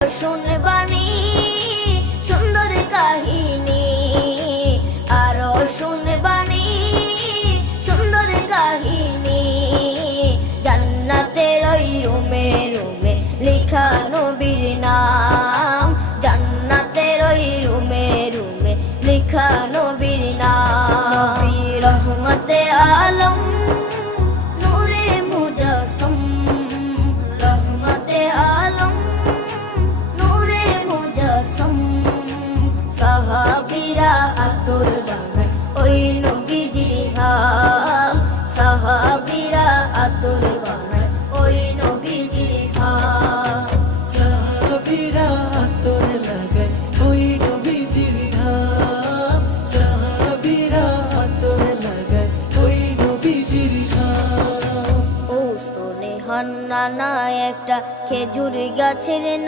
শুনবানি সুন্দর কাহিনী, আরো শুনবানি সুন্দর কাহিনী। জান্নাতের ওই রুমে রুমে লেখা নবীর নাম, জান্নাতের ওই রুমে রুমে লেখা নবীর নাম। নবী রহমতে আলম নূরে মুজাসসম, রহমতে আলম নূরে মুজাসসম। সাহাবীরা আতর বানায় ওই নবীজির ঘাম, সাহাবীরা আতর বানায় ওই নবীজির ঘাম। সাহাবীরা আতর লাগায় ওই নবীজির ঘাম, সাহাবীরা আতর লাগায় ওই নবীজির ঘাম। ও স্তনে হান্নানা একটা খেজুর গাছের